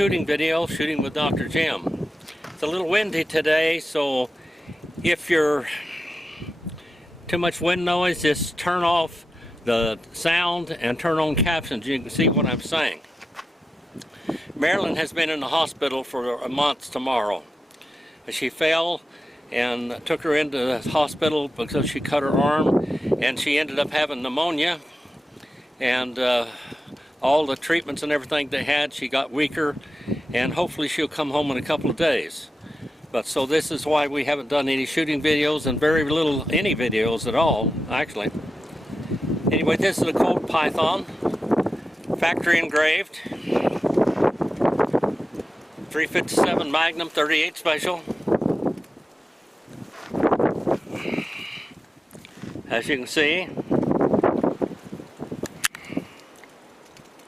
shooting video, shooting with Dr. Jim. It's a little windy today, so if you're too much wind noise, just turn off the sound and turn on captions. You can see what I'm saying. Marilyn has been in the hospital for a month tomorrow. She fell and took her into the hospital because she cut her arm, and she ended up having pneumonia, and all the treatments and everything they had, she got weaker, and hopefully she'll come home in a couple of days. But so this is why we haven't done any shooting videos, and very little any videos at all, actually. Anyway, this is a Colt Python, factory engraved, 357 Magnum 38 Special. As you can see,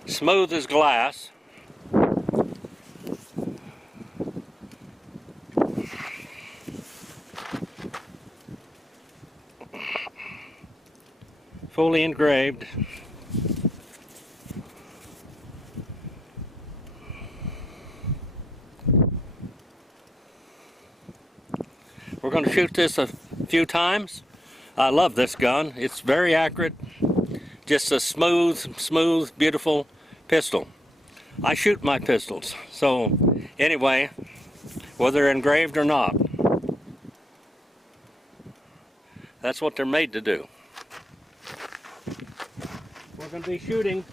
smooth as glass. Fully engraved. We're going to shoot this a few times. I love this gun. It's very accurate. Just a smooth, beautiful pistol. I shoot my pistols. So anyway, whether engraved or not, that's what they're made to do. We're going to be shooting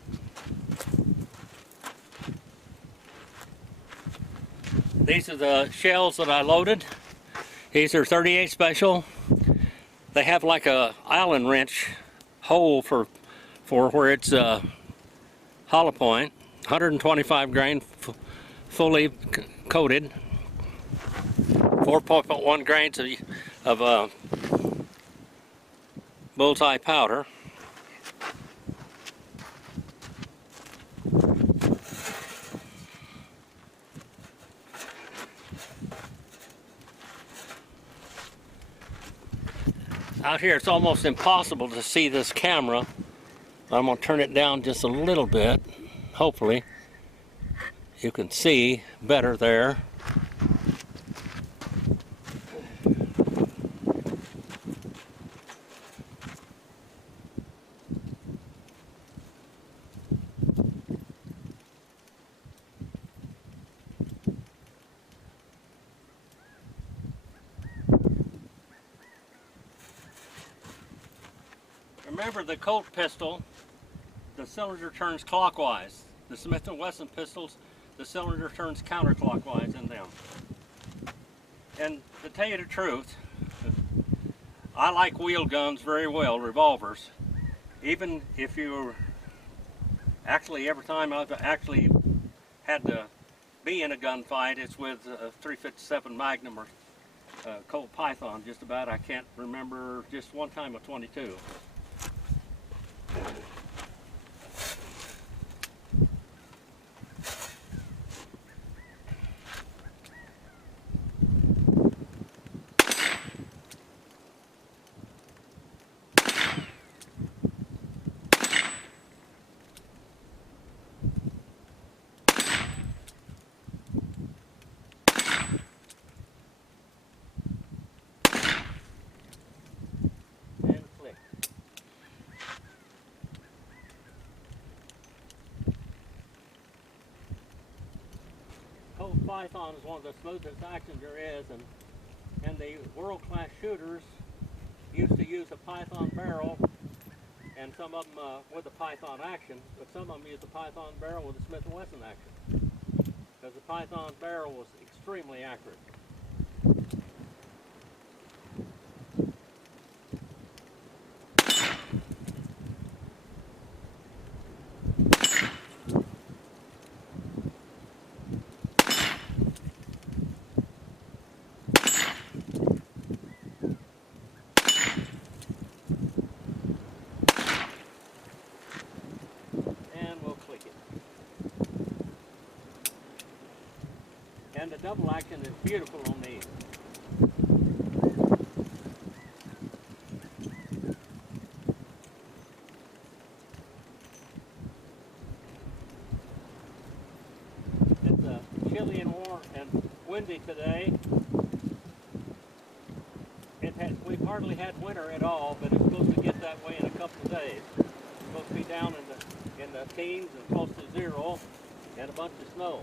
these are the shells that I loaded. These are 38 Special. They have like a Allen wrench hole for where it's hollow point. 125 grain, fully coated. 4.1 grains of bullseye powder. Out here it's almost impossible to see this camera. I'm going to turn it down just a little bit. Hopefully you can see better there. Remember, the Colt pistol, the cylinder turns clockwise. The Smith & Wesson pistols, the cylinder turns counterclockwise in them. And to tell you the truth, I like wheel guns very well, revolvers. Even if you actually, every time I've actually had to be in a gunfight, it's with a 357 Magnum or Colt Python, just about. I can't remember just one time a 22. Python is one of the smoothest action there is, and the world-class shooters used to use a Python barrel, and some of them with a Python action, but some of them use a Python barrel with a Smith & Wesson action, because the Python barrel was extremely accurate. And the double action is beautiful on these. It's a chilly and warm and windy today. We've hardly had winter at all, but it's supposed to get that way in a couple of days. It's supposed to be down in the teens and close to 0 and a bunch of snow.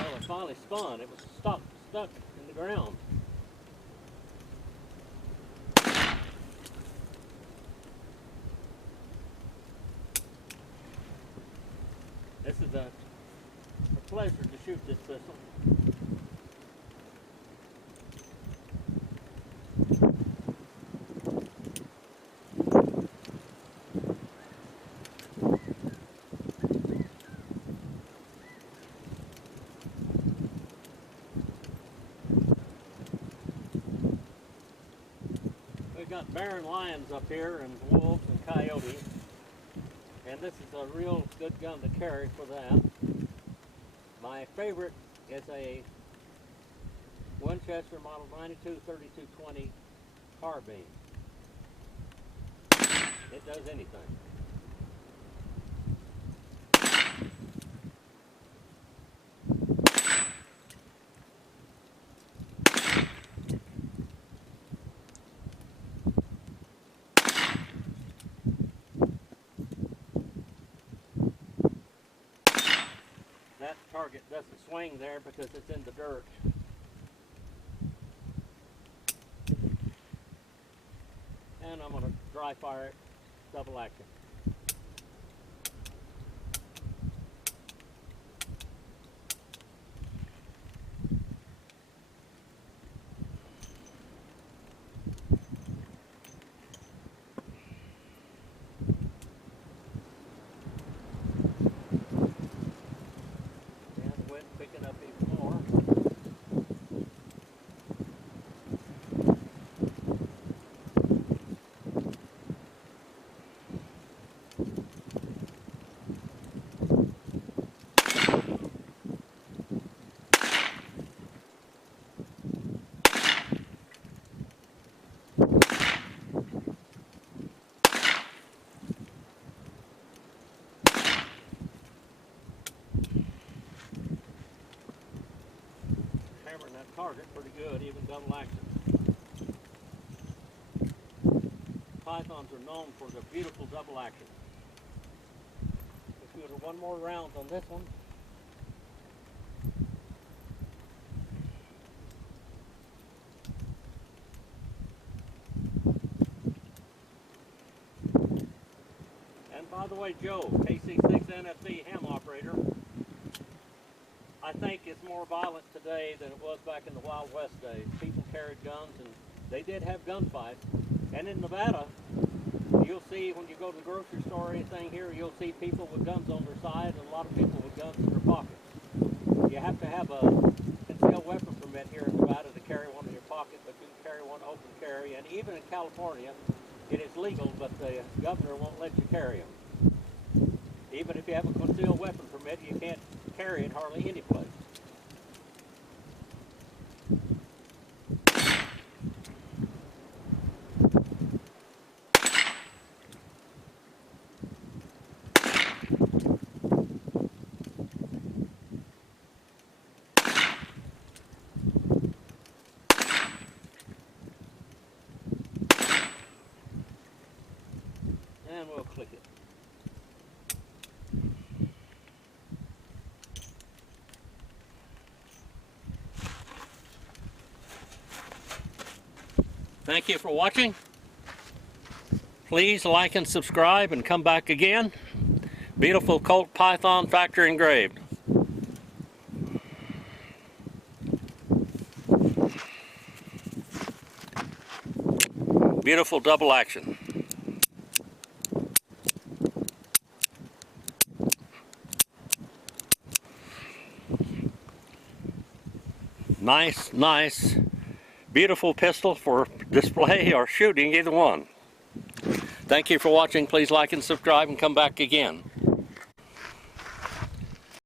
Well, it finally spun. It was stuck in the ground. This is a pleasure to shoot this pistol. We've got barren lions up here and wolves and coyotes. And this is a real good gun to carry for that. My favorite is a Winchester Model 92-32-20 carbine. It does anything. That target doesn't swing there because it's in the dirt. And I'm going to dry fire it, double action. Picking up even more. That target pretty good, even double action. Pythons are known for their beautiful double action. Let's go to one more round on this one. And by the way, Joe, KC6 NFB ham operator, I think it's more violent today than it was back in the Wild West days. People carried guns and they did have gunfights. And in Nevada, you'll see when you go to the grocery store or anything here, you'll see people with guns on their side and a lot of people with guns in their pockets. You have to have a concealed weapon permit here in Nevada to carry one in your pocket, but you can carry one open carry. And even in California, it is legal, but the governor won't let you carry them. Even if you have a concealed weapon permit, you can't carry it hardly any place. And we'll click it. Thank you for watching. Please like and subscribe and come back again. Beautiful Colt Python factory engraved. Beautiful double action. Nice, beautiful pistol for display or shooting, either one. Thank you for watching. Please like and subscribe and come back again.